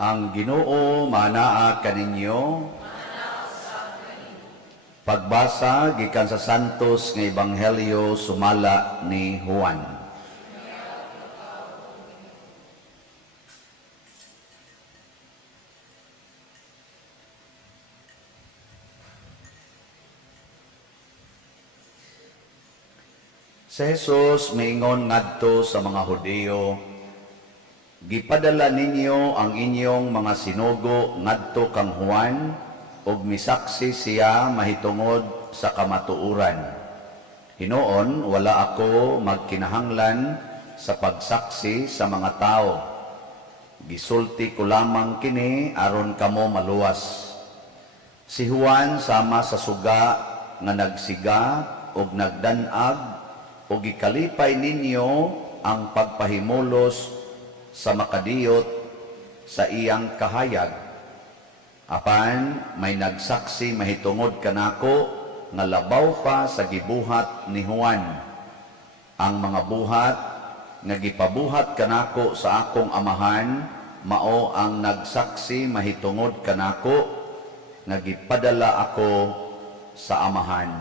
Ang Ginoo manaa kaninyo. Pagbasa gikan sa Santos nga Ebanghelyo sumala ni Juan. Si Jesus miingon ngadto sa mga Hudyo, gipadala ninyo ang inyong mga sinugo ngadto kang Juan, ug misaksi siya mahitungod sa kamatuoran. Hinoon, wala ako magkinahanglan sa pagsaksi sa mga tao. Gisulti ko lamang kini aron kamo maluwas. Si Juan sama sa suga nga nagsiga ug nagdanag, o gikalipay ninyo ang pagpahimulos sa makadiyot sa iyang kahayag. Apan may nagsaksi mahitungod kanako nga labaw pa sa gibuhat ni Juan. Ang mga buhat nga gipabuhat kanako sa akong amahan mao ang nagsaksi mahitungod kanako nga gipadala ako sa amahan.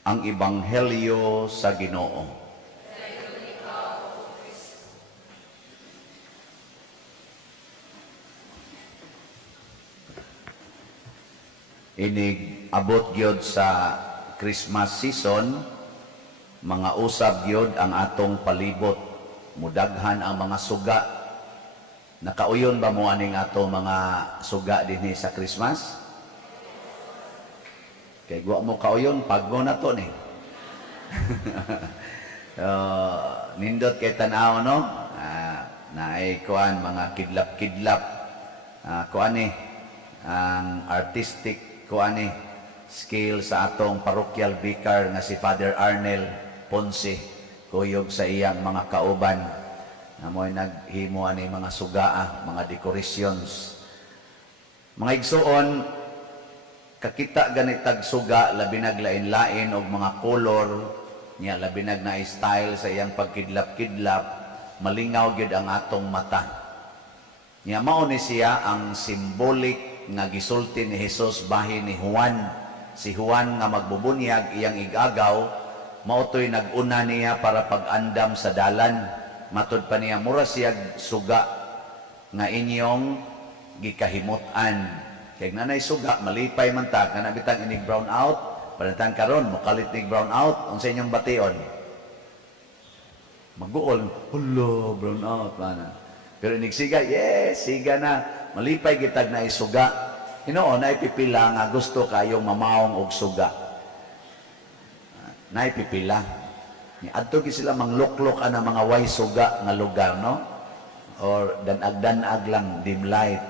Ang Ebanghelyo sa Ginoo. Inig abot gyud sa Christmas season, mga usab gyud ang atong palibot. Mudaghan ang mga suga. Nakauyon ba mo aning ato mga suga dinhi sa Christmas? Kay guwa mo kauyon, pag mo na to ni. Nindot kay tanaw, no? Naay kuan, mga kidlap-kidlap. Kuan ni, ang artistic kuan ni, skill sa atong parokyal vicar na si Father Arnel Ponce, kuyog sa iyang mga kauban. Namoy naghimo ani mga sugaa, mga decorations. Mga igsoon, kakita ganitag suga, labi naglain-lain og mga kolor niya, labi nag na style sa iyang pagkidlap-kidlap, malingaw gyud ang atong mata. Niya mao ni siya ang symbolic nga gisulti ni Jesus bahin ni Juan. Si Juan nga magbubunyag iyang igagaw, mao toy nag-una niya para pag-andam sa dalan. Matud pa niya mura siya suga nga inyong gikahimut-an. Kaya nanay suga, malipay man ta, nga nabitang inig brown out, panatang karon mukalit nig brown out, unsa inyong bation? Mag-uol, hulo, brown out, mana. Pero inig siga, yes, siga na, malipay gitag na isuga. Hinoon, naipipila nga gusto kayong mamaong og suga. Naipipila. Adto gi sila mangluklok ana mga way suga nga lugar, no? Or danag-danag lang, dim light.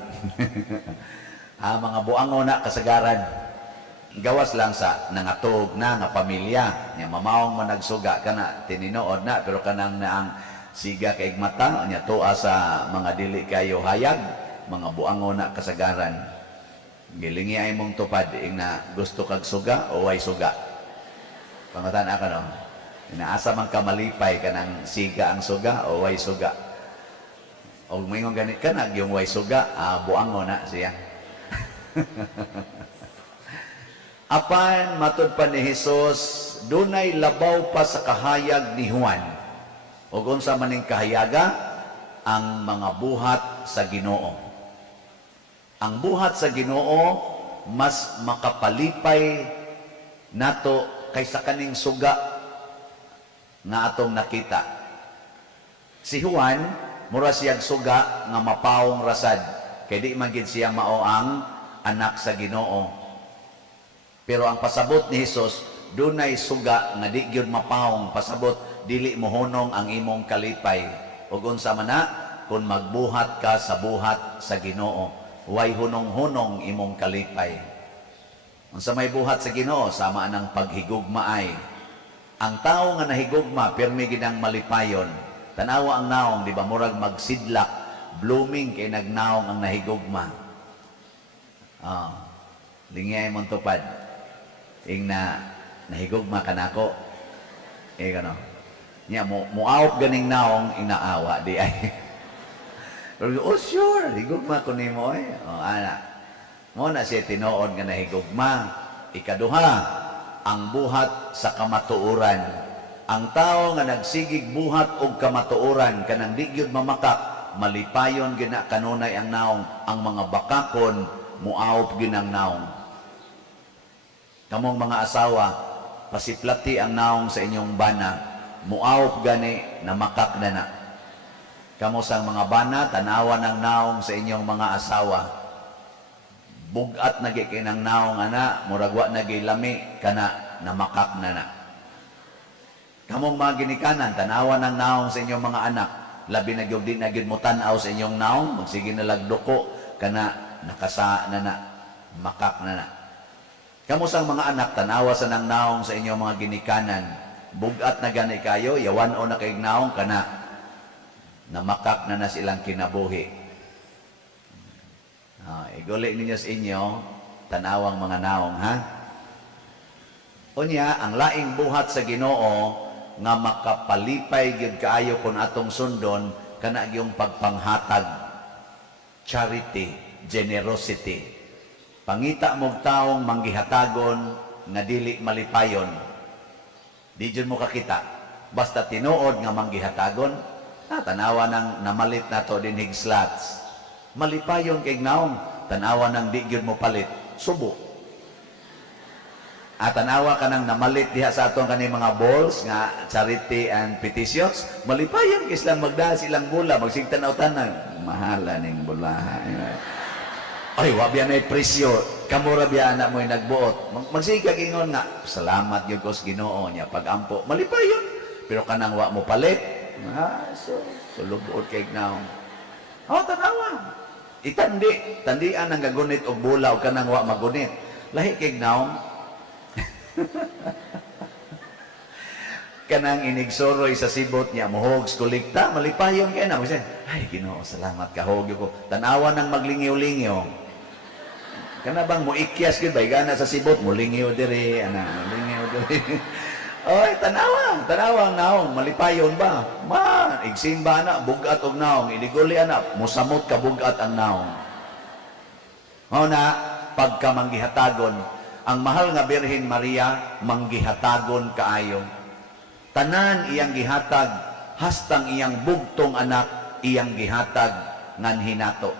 Mga buangon na kasagaran, gawas lang sa nangatog na nga pamilya. Nya mamaong man nagsuga ka na, tininood na, pero kanang naang siga kaig mata, nya tuwa sa mga dili kayo hayag, mga buangon na kasagaran. Gilingi ay mong tupad, ing na gusto kag suga o way suga. Pangatan ka no? Inaasa man ka malipay ka ng siga ang suga o way suga. O mayroong ganit ka na, yung way suga, buangon na siya. Apan matud pa ni Jesus, dunay labaw pa sa kahayag ni Juan. Ug unsa maning kahayaga? Ang mga buhat sa Ginoo. Ang buhat sa Ginoo mas makapalipay nato kaysa kaning suga nga atong nakita. Si Juan mura siyang suga nga mapawong rasad, kay di man gid siya mao ang anak sa Ginoo. Pero ang pasabot ni Jesus, dunay suga nga di gyud mapawong, pasabot dili mohunong ang imong kalipay. Ug unsa man na, kun magbuhat ka sa buhat sa Ginoo, way hunong-hunong imong kalipay. Unsa may buhat sa Ginoo, sama nang paghigugma ay. Ang tawo nga nahigugma, pirmi gid ang malipayon. Tanawa ang naong, di ba murag magsidlak, blooming kay nagnaong ang nahigugma. Lingay mong tupad. Ing na nahigugma ka na ako. Gano. Nya, muawap ganing naong inaawa di ay. Pero, oh sure, higugma ko nimo eh. O ana. Mo na siya tinuod nga nahigugma. Ikaduha, ang buhat sa kamatuoran. Ang tao nga nagsigig buhat og kamatuoran kanang di gyud mamakak, malipayon gyud na kanunay ang naong. Ang mga bakakon muaop gyud ang naong. Kamong mga asawa, pasiplati ang naong sa inyong bana, muaop gani na makak na na. Kamo sang mga bana, tanawan ang naong sa inyong mga asawa. Bugat na gikinang naong ana, muragwa na gilami, kana na makak na na. Kamong mga ginikanan, tanawan ang naong sa inyong mga anak, labi na gyud di na gyud mo tan-aw sa inyong naong, magsige na lagduko, kana nakasa na na, makak na na. Kamo sang mga anak, tanawa sa nang naong sa inyong mga ginikanan, bugat na gani kayo, yawan o na kayong naong, kana namakak na silang kinabuhi. Iguli ninyo sa inyo, tanawang mga naong, ha? Unya, ang laing buhat sa Ginoo, nga makapalipay gyud kaayo kung atong sundon, kana yung pagpanghatag, charity, generosity. Pangita mong taong manggihatagon nga dili malipayon. Di jud mo kakita. Basta tinuod nga manggihatagon, tanawa ng namalit na to din higslats. Malipayon kay naong, tanawa ng di gyud mo palit, subo. Tanawa ka ng namalit diha sa atong kaning mga balls nga charity and petitions, malipayon kay silang magdaa silang bula, magsigtanaw-tanan, mahala ning bulaha. Ay, wabya na presyo. Kamura biya na mo'y nagbuot. Magsigag ingon nga, salamat yun ko sa Ginoo niya. Pag-ampo, malipayon. Pero kanang wa mo palit. Sulubot kay naong. Tanawa. Itandi. Tandian ang gagunit o bula o kanang wa magunit. Lahi kay naong. Kanang inigsoroy sa sibot niya, muhogs kulikta, malipayon kaya na. Ay, Ginoo, salamat, kahogyo ko. Tanawa ng maglingiw-lingiw. Kana bang mo ikyas gyud bay gana sa sibot, mulingiw diri, mulingiw diri. Oy, tanawa naong, malipayon ba? Man, igsimba na, bugat og naong, iliguli ana, musamot ka bugat ang naong. Mao na, pagka manggihatagon, ang mahal nga Birhen Maria, manggihatagon kaayo. Tanan iyang gihatag, hastang iyang bugtong anak, iyang gihatag ngan hinato.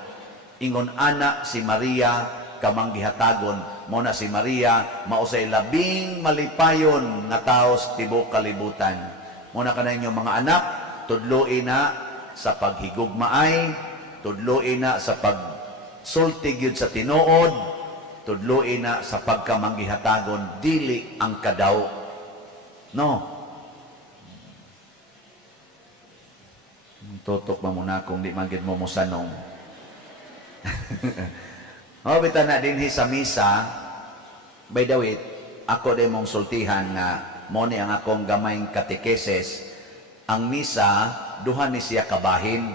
Ingon anak si Maria, kamang gihatagon, mo na si Maria, mausay labing malipayon nga tao sa tibok kalibutan. Muna ka na inyong mga anak, tudluin na sa paghigugmaay, tudluin na sa pagsultig yun sa tinuod, tudluin na sa pagkamanggihatagon, dili ang kadaw. No. Tutok ba muna kung di magid mo musanong. Bita na din sa misa, by the way, ako din mong sultihan nga mo ni ang akong gamayng katekeses. Ang misa, duha ni siya kabahin,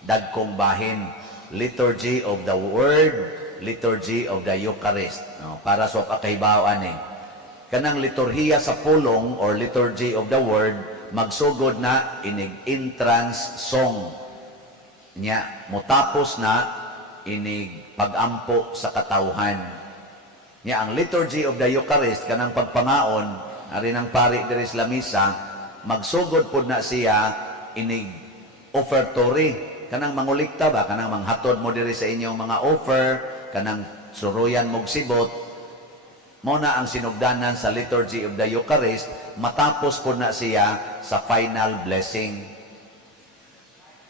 dagkong bahin, liturgy of the word, liturgy of the Eucharist. Para sa kakahibawaan Kanang liturhiya sa pulong or liturgy of the word, magsugod na inig entrance song. Nya, mutapos na inig pagampo sa katawhan. Nya ang liturgy of the Eucharist kanang pagpangaon ari nang pari diri sa misa, magsugod pud na siya inig offertory kanang mangulikta ba kanang manghatod mo diri sa inyong mga offer kanang suruyan mog sibot. Mo na ang sinugdanan sa liturgy of the Eucharist, matapos pud na siya sa final blessing.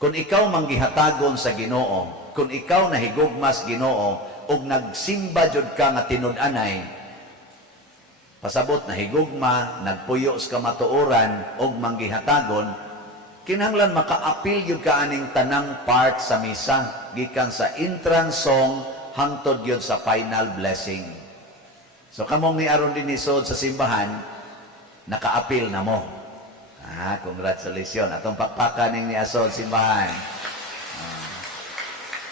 Kung ikaw manggihatagon sa Ginoo, kung ikaw nahigugmas Ginoo ug nagsimba jud ka nga tinud-anay, pasabot na higugma, nagpuyo sa kamatuoran ug manggihatagon, kinahanglan makaapil jud ka aning tanang part sa misa, gikan sa entrance song hangtod yun sa final blessing. So kamong ni aron din isod sa simbahan, nakaapil na mo. Congratulations. Atong pakpakan ning ni asod simbahan.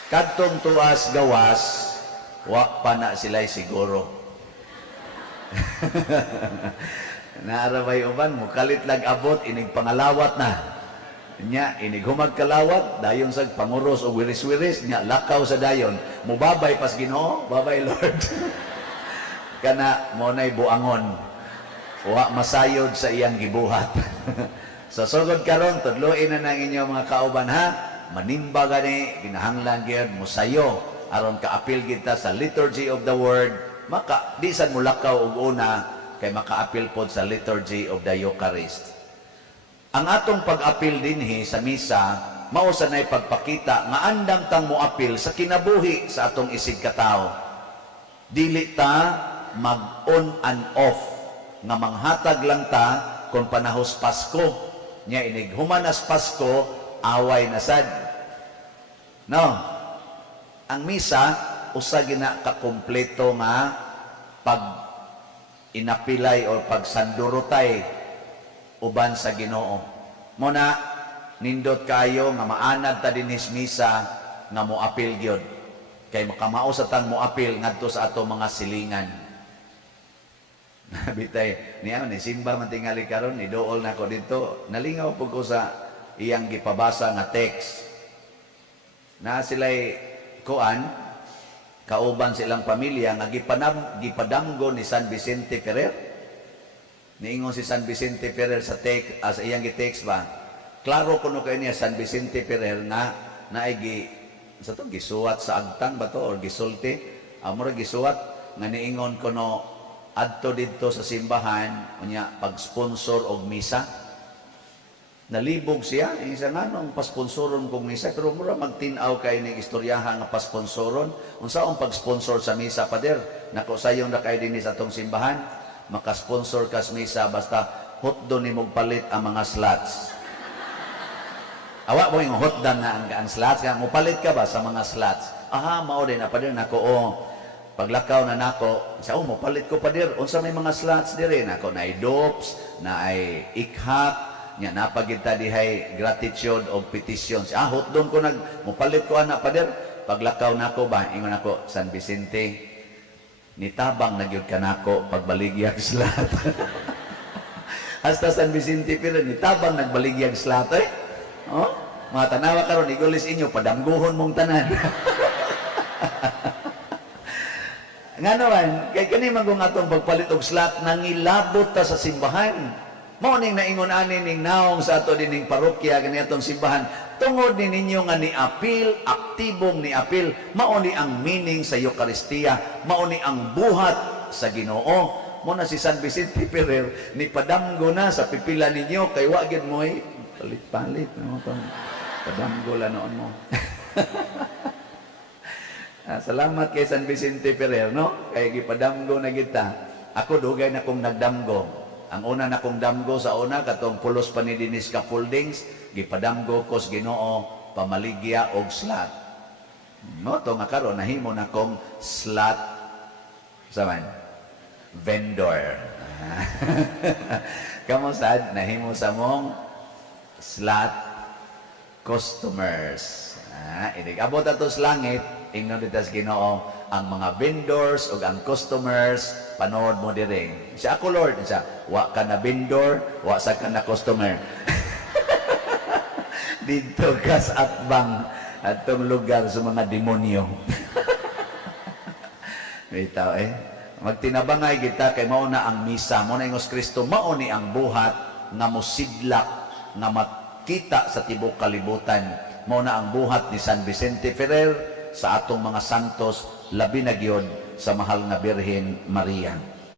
Kadtong tuas gawas, wa pa na sila'y siguro. Naarabay uban, mukalit lag abot, inig pangalawat na. Nya inigumag kalawat dayon sa panguros o wiris-wiris nya lakaw sa dayon mubabay pas Ginoo, babay Lord. Kana mo nay buangon wa masayod sa iyang gibuhat. So sugod karon tudloin na nang inyo mga kauban ha, manimba gani kinahanglan gyud mosayo aron kaapil kita sa liturgy of the word, maka di sad mulakaw og una kay makaapil pod sa liturgy of the Eucharist. Ang atong pag-apil dinhi sa misa mao sa nay pagpakita nga andam tang moapil sa kinabuhi sa atong isig katawo. Dili ta mag-on and off nga manghatag lang ta kung panahos Pasko. Nya inig humanas Pasko, away na sad. No. Ang misa usa gina ka kompleto nga pag inapilay o pagsandurotay uban sa Ginoo. Muna nindot kayo nga maanad ta dinhis misa nga moapil gyud. Kay makamao sa tang moapil ngadto sa ato mga silingan. Bitay niya ni simba man tingali karon ni dool na ko dito nalingaw pud ko sa iyang gipabasa nga text na sila'y kuan kauban silang pamilya nga gipadamgo ni San Vicente Ferrer. Niingon si San Vicente Ferrer sa text as iyang gi-text ba klaro kuno kay niya San Vicente Ferrer nga naigi sa to gisuwat sa agtang ba to or gisulti amura gisuwat nga niingon kuno adto didto sa simbahan unya pag-sponsor og misa. Nalibog siya isa nga nung pasponsoron kong misa pero mura magtin-aw kay ning istoryahan nga pasponsoron unsaon pag-sponsor sa misa pader nako sayong na kay dinhi sa atong simbahan maka-sponsor kas misa basta hotdo nimog palit ang mga slots. Awa mo yung hotdan na ang slots nga mopalit ka ba sa mga slots. Aha mao din na pader nako paglakaw na nako sa mo palit ko pader unsa may mga slots dire nako na ay dopes na ay ikhap nya napagita dihay gratitude o petition hotdon ko mupalit ko ana pader paglakaw nako ba ingon ako San Vicente nitabang na gyud kanako pagbaligyag slot. Hasta San Vicente pero nitabang nagbaligyag slot oh mga tanawa karon igulis inyo padamguhon mong tanan. Nga naman, kay kani man kung atong pagpalit og slot nangilabot ta sa simbahan. Mao ning naingon ani ning naong sa ato dining parokya kani atong simbahan. Tungod ni ninyo nga ni apil, aktibong ni apil, mao ni ang meaning sa Eucharistia, mao ni ang buhat sa Ginoo. Mo na si San Vicente Ferrer ni padamgo na sa pipila ninyo kay wa gyud mo palit-palit no tong padamgo la noon mo. Salamat kay San Vicente Ferrer, no? Kay gipadamgo na kita. Ako dugay na kong nagdamgo. Ang una na kong damgo sa una, katong pulos pa ni Dinis Capuldings, gipadamgo ko sa Ginoo, pamaligya og slot. No? Ito nga karon nahimo na kong slot, saman, vendor. Kamusad, nahimo sa mong slot customers. Inig-abot ato sa langit, ingnon dito sa Ginoo ang mga vendors o ang customers panood mo dire siya ako Lord siya wa ka na vendor wa sa ka na customer. Dito ka sa atbang atong lugar sa mga demonyo. Bitaw magtinabangay kita kay mao na ang misa mao na ingos Kristo mao ni ang buhat nga mosidlak nga makita sa tibuok kalibutan mao na ang buhat ni San Vicente Ferrer sa atong mga santos labi na gyud sa mahal nga Birhen Maria.